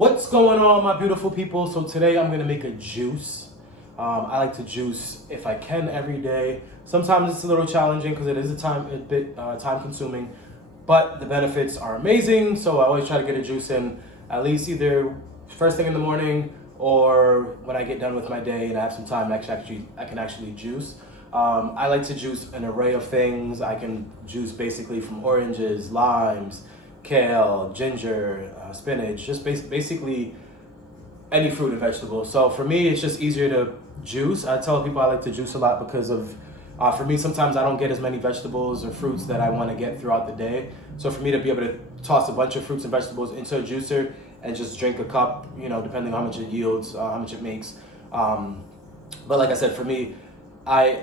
What's going on, my beautiful people? So today I'm gonna make a juice. I like to juice if I can every day. Sometimes it's a little challenging because it is a bit time consuming, but the benefits are amazing. So I always try to get a juice in at least either first thing in the morning or when I get done with my day and I have some time. I can actually juice. I like to juice an array of things. I can juice basically from oranges, limes, kale, ginger, spinach, just basically any fruit and vegetable. So for me, it's just easier to juice. I tell people I like to juice a lot because for me, sometimes I don't get as many vegetables or fruits that I want to get throughout the day. So for me to be able to toss a bunch of fruits and vegetables into a juicer and just drink a cup, depending on how much it yields, how much it makes. But like I said, for me, I'm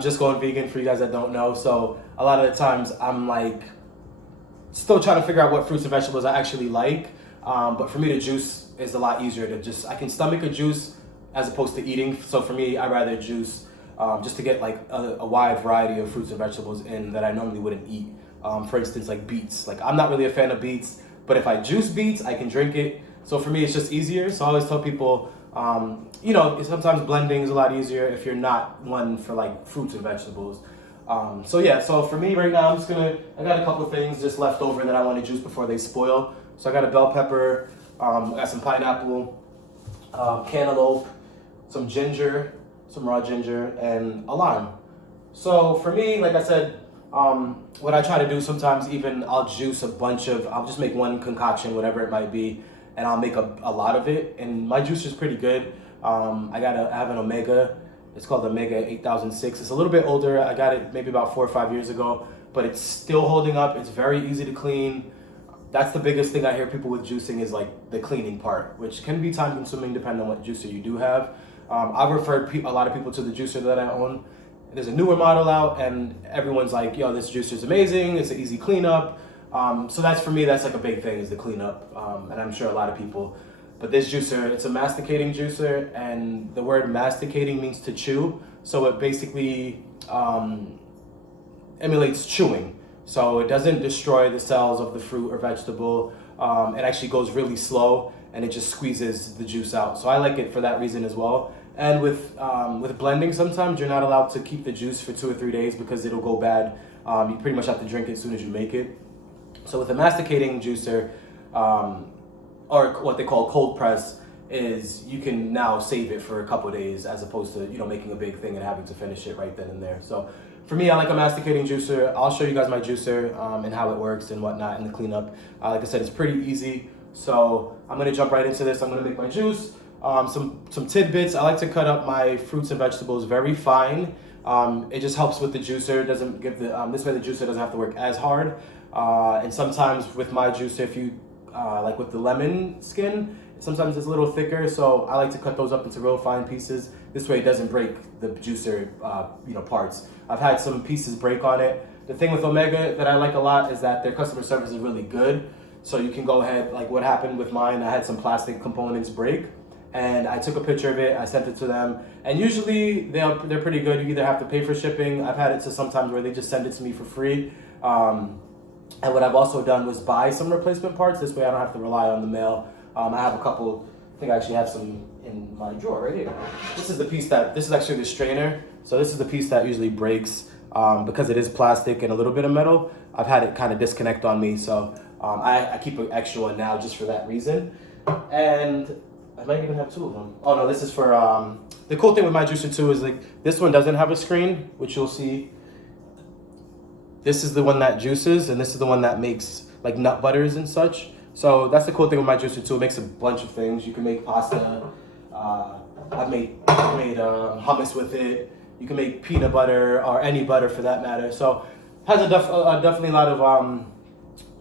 just going vegan for you guys that don't know. So a lot of the times I'm like still trying to figure out what fruits and vegetables I actually like. But for me to juice is a lot easier I can stomach a juice as opposed to eating. So for me, I rather juice just to get like a wide variety of fruits and vegetables in that I normally wouldn't eat. For instance, like beets. Like I'm not really a fan of beets, but if I juice beets, I can drink it. So for me, it's just easier. So I always tell people, sometimes blending is a lot easier if you're not one for like fruits and vegetables. So for me right now, I got a couple of things just left over that I want to juice before they spoil. So I got a bell pepper, I got some pineapple, cantaloupe, some ginger, some raw ginger, and a lime. So for me, like I said, what I try to do sometimes, even I'll just make one concoction, whatever it might be, and I'll make a lot of it. And my juice is pretty good. I have an Omega. It's called Omega 8006. It's a little bit older. I got it maybe about 4 or 5 years ago, but it's still holding up. It's very easy to clean. That's the biggest thing I hear people with juicing is like the cleaning part, which can be time consuming depending on what juicer you do have. I've referred a lot of people to the juicer that I own. There's a newer model out and everyone's like, yo, this juicer is amazing. It's an easy cleanup. So that's like a big thing is the cleanup. And I'm sure a lot of people. But this juicer, it's a masticating juicer, and the word masticating means to chew. So it basically emulates chewing. So it doesn't destroy the cells of the fruit or vegetable. It actually goes really slow, and it just squeezes the juice out. So I like it for that reason as well. And with blending, sometimes you're not allowed to keep the juice for 2 or 3 days because it'll go bad. You pretty much have to drink it as soon as you make it. So with a masticating juicer, or what they call cold press, is you can now save it for a couple of days as opposed to making a big thing and having to finish it right then and there. So for me, I like a masticating juicer. I'll show you guys my juicer and how it works and whatnot and the cleanup. Like I said, it's pretty easy. So I'm gonna jump right into this. I'm gonna make my juice. Some tidbits. I like to cut up my fruits and vegetables very fine. It just helps with the juicer. It doesn't give this way the juicer doesn't have to work as hard. And sometimes with my juicer, if you like with the lemon skin, sometimes it's a little thicker, so I like to cut those up into real fine pieces. This way it doesn't break the juicer parts. I've had some pieces break on it. The thing with Omega that I like a lot is that their customer service is really good. So you can go ahead, like what happened with mine, I had some plastic components break, and I took a picture of it, I sent it to them, and usually they're pretty good. You either have to pay for shipping. I've had it to sometimes where they just send it to me for free. And what I've also done was buy some replacement parts. This way I don't have to rely on the mail. I have a couple, I think I actually have some in my drawer right here. This is actually the strainer. So this is the piece that usually breaks because it is plastic and a little bit of metal. I've had it kind of disconnect on me. So I keep an extra one now just for that reason. And I might even have 2 of them. Oh no, this is for, the cool thing with my juicer too is like this one doesn't have a screen, which you'll see. This is the one that juices, and this is the one that makes like nut butters and such. So that's the cool thing with my juicer too. It makes a bunch of things. You can make pasta. I've made hummus with it. You can make peanut butter or any butter for that matter. So it has definitely a lot of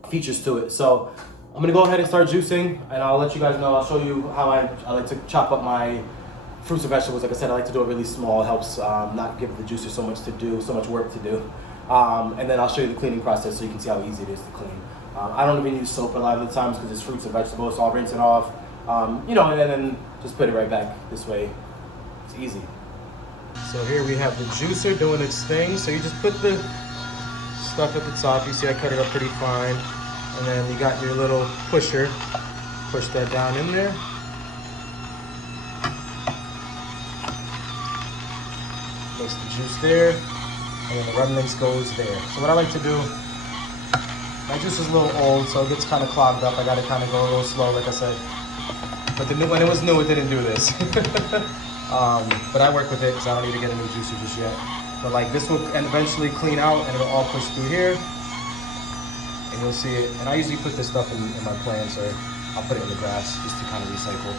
features to it. So I'm gonna go ahead and start juicing, and I'll let you guys know. I'll show you how I like to chop up my fruits and vegetables. Like I said, I like to do it really small. It helps not give the juicer so much work to do. And then I'll show you the cleaning process so you can see how easy it is to clean. I don't even use soap a lot of the times because it's fruits and vegetables, so I'll rinse it off, and then just put it right back. This way, it's easy. So here we have the juicer doing its thing. So you just put the stuff at the top. You see I cut it up pretty fine. And then you got your little pusher push that down in there. Mix the juice there, and then the remnants goes there. So what I like to do, my juice is a little old, so it gets kind of clogged up. I gotta kind of go a little slow, like I said. But when it was new, it didn't do this. But I work with it because I don't need to get a new juicer just yet. But like this will eventually clean out and it'll all push through here. And you'll see it. And I usually put this stuff in my plants, or I'll put it in the grass just to kind of recycle.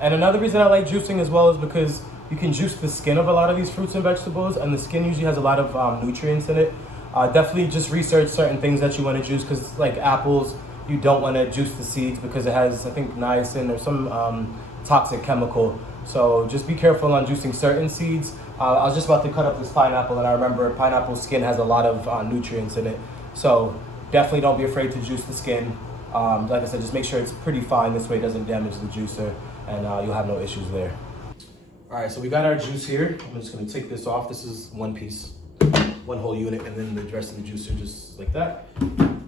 And another reason I like juicing as well is because you can juice the skin of a lot of these fruits and vegetables, and the skin usually has a lot of nutrients in it. Definitely just research certain things that you want to juice, because like apples, you don't want to juice the seeds because it has, I think, niacin or some toxic chemical. So just be careful on juicing certain seeds. I was just about to cut up this pineapple, and I remember pineapple skin has a lot of nutrients in it. So definitely don't be afraid to juice the skin. Like I said, just make sure it's pretty fine. This way it doesn't damage the juicer, and you'll have no issues there. All right, so we got our juice here. I'm just gonna take this off. This is one piece, one whole unit, and then the rest of the juicer just like that.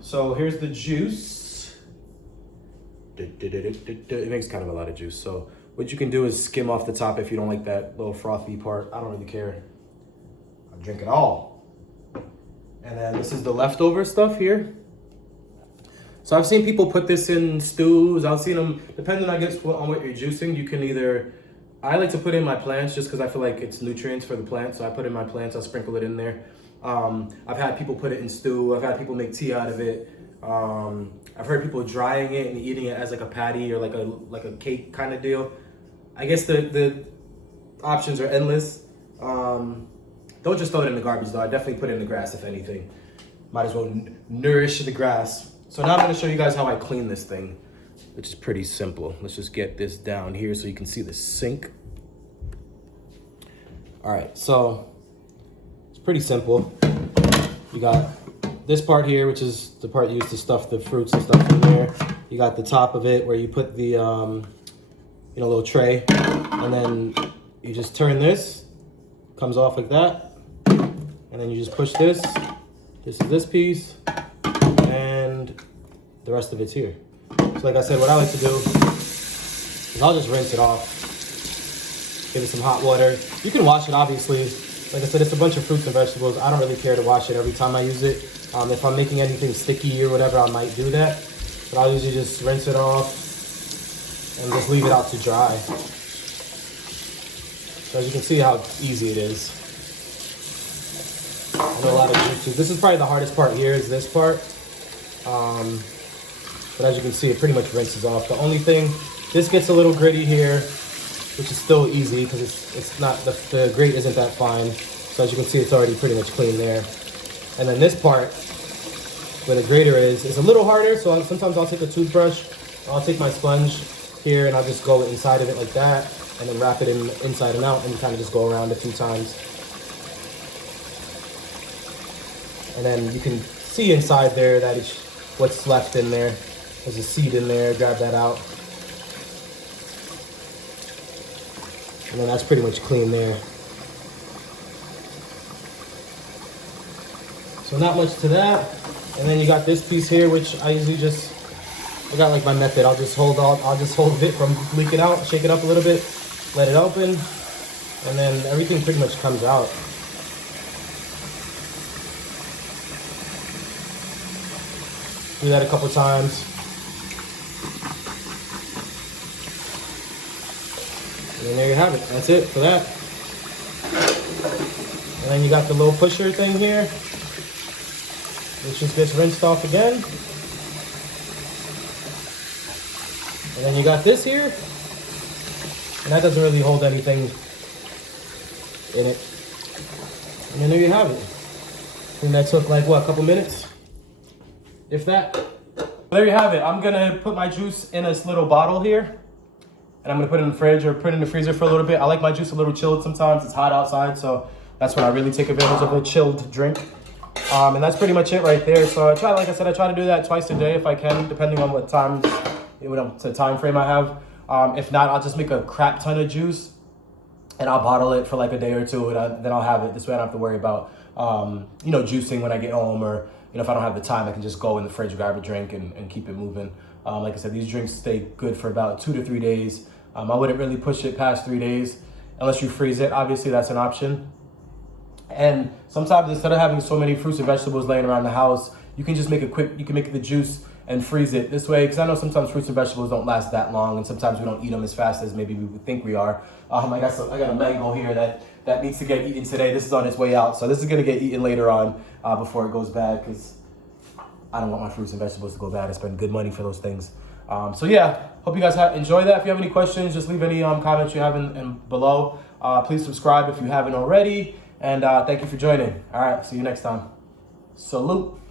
So here's the juice. It makes kind of a lot of juice. So what you can do is skim off the top if you don't like that little frothy part. I don't really care. I'll drink it all. And then this is the leftover stuff here. So I've seen people put this in stews. I've seen them, depending I guess on what you're juicing, you can either, I like to put in my plants just because I feel like it's nutrients for the plants. So I put in my plants, I'll sprinkle it in there. I've had people put it in stew. I've had people make tea out of it. I've heard people drying it and eating it as like a patty or like a cake kind of deal. I guess the options are endless. Don't just throw it in the garbage though. I definitely put it in the grass if anything. Might as well nourish the grass. So now I'm gonna show you guys how I clean this thing, which is pretty simple. Let's just get this down here so you can see the sink. All right, so it's pretty simple. You got this part here, which is the part used to stuff the fruits and stuff in there. You got the top of it where you put the little tray, and then you just turn this, comes off like that, and then you just push this. This is this piece, and the rest of it's here. So like I said, what I like to do is I'll just rinse it off, give it some hot water. You can wash it, obviously. Like I said, it's a bunch of fruits and vegetables. I don't really care to wash it every time I use it. If I'm making anything sticky or whatever, I might do that. But I'll usually just rinse it off and just leave it out to dry. So as you can see how easy it is. I know a lot of juices. This is probably the hardest part here, is this part. But as you can see, it pretty much rinses off. The only thing, this gets a little gritty here, which is still easy because it's not, the grate isn't that fine. So as you can see, it's already pretty much clean there. And then this part, where the grater is a little harder. So sometimes I'll take a toothbrush, I'll take my sponge here, and I'll just go inside of it like that, and then wrap it in inside and out, and kind of just go around a few times. And then you can see inside there that it's what's left in there. There's a seed in there, grab that out. And then that's pretty much clean there. So not much to that. And then you got this piece here, which I usually just, I got like my method. I'll just hold it from leaking out, shake it up a little bit, let it open, and then everything pretty much comes out. Do that a couple times. And there you have it. That's it for that. And then you got the little pusher thing here, which just gets rinsed off again. And then you got this here, and that doesn't really hold anything in it. And then there you have it. I think that took like, what, a couple minutes? If that. There you have it. I'm gonna put my juice in this little bottle here, and I'm gonna put it in the fridge or put it in the freezer for a little bit. I like my juice a little chilled sometimes. It's hot outside, so that's when I really take advantage of a chilled drink. And that's pretty much it right there. So like I said, I try to do that twice a day if I can, depending on what time, the time frame I have. If not, I'll just make a crap ton of juice and I'll bottle it for like a day or two, and then I'll have it. This way I don't have to worry about, juicing when I get home, or if I don't have the time, I can just go in the fridge, grab a drink, and keep it moving. Like I said, these drinks stay good for about 2 to 3 days. I wouldn't really push it past 3 days unless you freeze it. Obviously, that's an option. And sometimes instead of having so many fruits and vegetables laying around the house, you can just make you can make the juice and freeze it this way. Because I know sometimes fruits and vegetables don't last that long, and sometimes we don't eat them as fast as maybe we would think we are. I got a mango here that needs to get eaten today. This is on its way out. So this is gonna get eaten later on before it goes bad, because I don't want my fruits and vegetables to go bad. I spend good money for those things. So yeah, hope you guys enjoy that. If you have any questions, just leave any comments you have in below. Please subscribe if you haven't already. And thank you for joining. All right, see you next time. Salute.